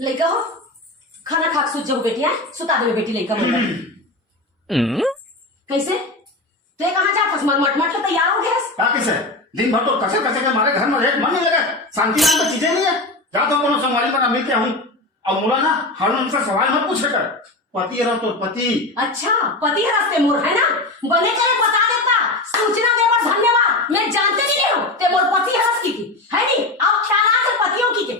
लड़का हो खाना खा के सूझ जाओ बेटी है सुता दे बेटी लड़का बोल कैसे ते कहाँ जा फस मट मट तो तैयार हो गया क्या कैसे दिन भर तो कसे कसे के मारे घर में एक मन नहीं लगा शांति नाम तो चीजें नहीं है जा तो कोनो संगवारी पर मिल के हूँ और मुला ना हर उनका सवाल मत पूछे कर पति है तो पति अच्छा पति है रास्ते मोर है ना बने चले बता देता सूचना दे पर धन्यवाद मैं जानते नहीं हूँ ते मोर पति है रास्ते की है नहीं अब ख्याल आ के पतियों की के